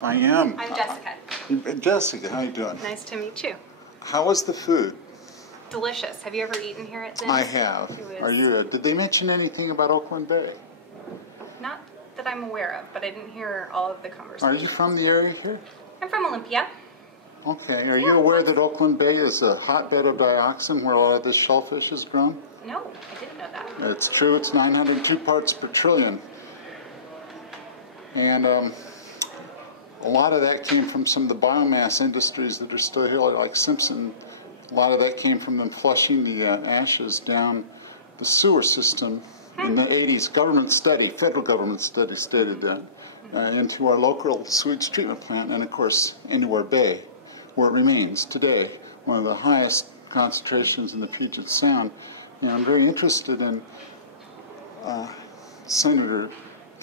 I am. I'm Jessica. Jessica, how you doing? Nice to meet you. How was the food? Delicious. Have you ever eaten here at Zin's? I have. Are you? Did they mention anything about Oakland Bay? Not that I'm aware of, but I didn't hear all of the conversation. Are you from the area here? I'm from Olympia. Okay. Are you aware that Oakland Bay is a hotbed of dioxin where a lot of this shellfish is grown? No, I didn't know that. It's true. It's 902 parts per trillion. And a lot of that came from some of the biomass industries that are still here, like Simpson. A lot of that came from them flushing the ashes down the sewer system in the 80s. Federal government study stated that, into our local sewage treatment plant and, of course, into our bay, where it remains today, one of the highest concentrations in the Puget Sound. And I'm very interested in Senator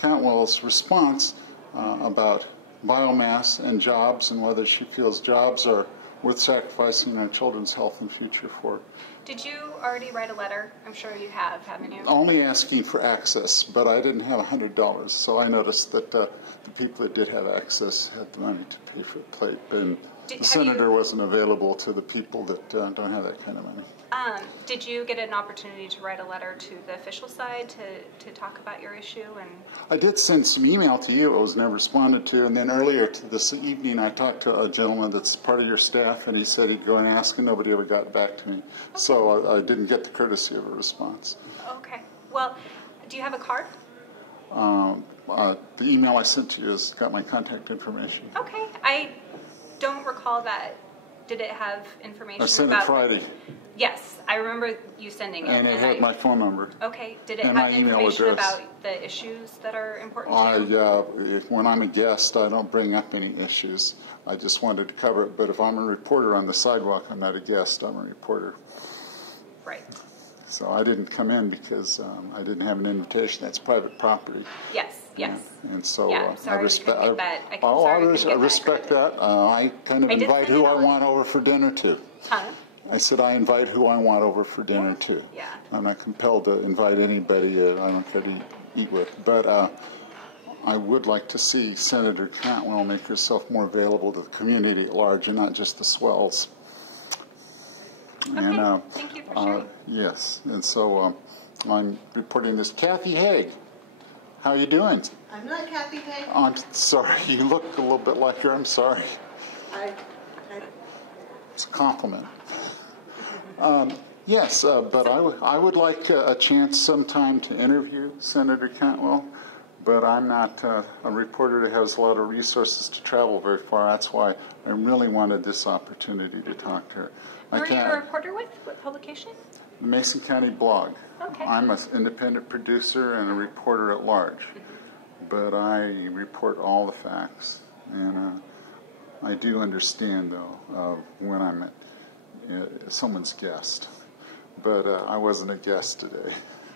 Cantwell's response about biomass and jobs and whether she feels jobs are worth sacrificing our children's health and future for. Did you already write a letter? I'm sure you have, haven't you? Only asking for access, but I didn't have $100, so I noticed that the people that did have access had the money to pay for the plate, and the senator wasn't available to the people that don't have that kind of money. Did you get an opportunity to write a letter to the official side to talk about your issue? And I did send some email to you. It was never responded to. And then earlier this evening, I talked to a gentleman that's part of your staff, and he said he'd go and ask, and nobody ever got back to me. Okay. So I didn't get the courtesy of a response. Okay. Well, do you have a card? The email I sent to you has got my contact information. Okay. I don't recall that. Did it have information about... I sent it Friday. Yes, I remember you sending it. And it had my phone number. Okay. Did it have information about the issues that are important to you? When I'm a guest, I don't bring up any issues. I just wanted to cover it. But if I'm a reporter on the sidewalk, I'm not a guest. I'm a reporter. Right. So I didn't come in because I didn't have an invitation. That's private property. Yes. Yes. And so I respect that. I respect that. I kind of invite who I want over for dinner too. Huh? I said I invite who I want over for dinner too. Yeah. I'm not compelled to invite anybody I don't care to eat with. But I would like to see Senator Cantwell make herself more available to the community at large and not just the swells. Okay. And, thank you for sharing. Yes. And so I'm reporting this. Kathy Haig. How are you doing? I'm not Kathy Haig. I'm sorry. You look a little bit like her. I'm sorry. It's a compliment. Yes, but I would like a chance sometime to interview Senator Cantwell, but I'm not a reporter that has a lot of resources to travel very far. That's why I really wanted this opportunity to talk to her. Who are you a reporter with? What publication? The Mason County Blog. Okay. I'm an independent producer and a reporter at large, but I report all the facts, and I do understand, though, when I'm at someone's guest, but I wasn't a guest today.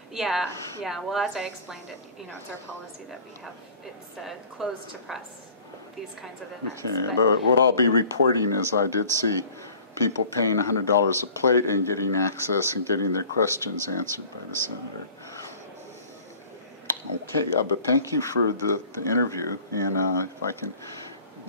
Yeah. Well, as I explained it, it's our policy that we have, it's closed to press, these kinds of events. Okay, but what I'll be reporting is I did see people paying $100 a plate and getting access and getting their questions answered by the senator. Okay, but thank you for the interview, and if I can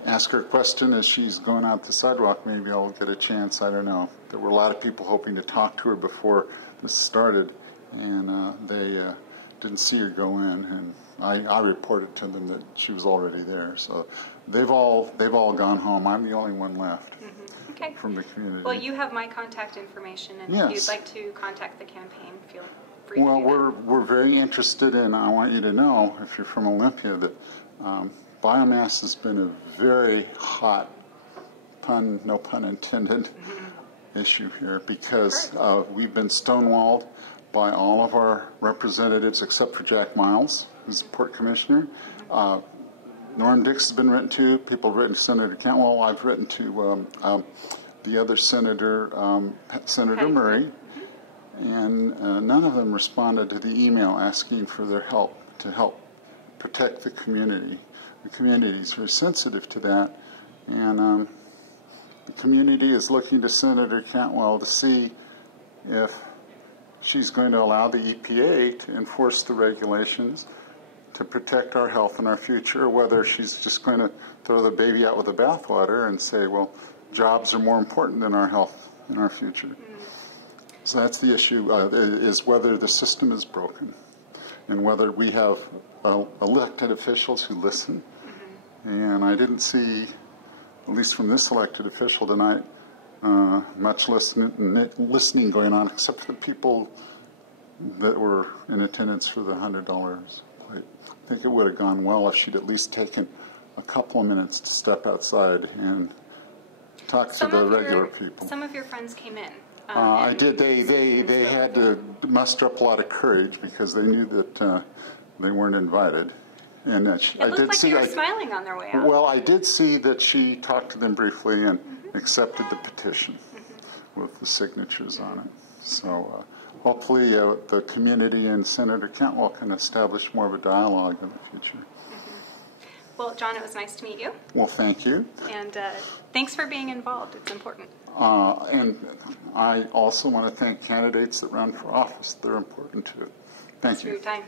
ask her a question as she's going out the sidewalk, maybe I'll get a chance. I don't know. There were a lot of people hoping to talk to her before this started, and they didn't see her go in, and I reported to them that she was already there. So they've all gone home. I'm the only one left. Okay. From the community. Well, you have my contact information, and yes. If you'd like to contact the campaign, feel free to do that. Well, we're very interested in, I want you to know, if you're from Olympia, that biomass has been a very hot, no pun intended, issue here, because we've been stonewalled by all of our representatives except for Jack Miles, who's the port commissioner. Norm Dix has been written to. People have written to Senator Cantwell. I've written to the other senator, Senator Murray, and none of them responded to the email asking for their help to help protect the community. The community is very sensitive to that, and the community is looking to Senator Cantwell to see if she's going to allow the EPA to enforce the regulations to protect our health and our future, or whether she's just going to throw the baby out with the bathwater and say, well, jobs are more important than our health and our future. So that's the issue, is whether the system is broken and whether we have elected officials who listen. And I didn't see, at least from this elected official tonight, much listening going on, except for the people that were in attendance for the $100 plate. I think it would have gone well if she'd at least taken a couple of minutes to step outside and talk to the regular people. Some of your friends came in. I did. They had to muster up a lot of courage because they knew that they weren't invited. And it looked like you were smiling on their way out. Well, I did see that she talked to them briefly and accepted the petition with the signatures on it. So hopefully the community and Senator Cantwell can establish more of a dialogue in the future. Well, John, it was nice to meet you. Well, thank you. And thanks for being involved. It's important. And I also want to thank candidates that run for office. They're important too. Thank you. Thanks for your time.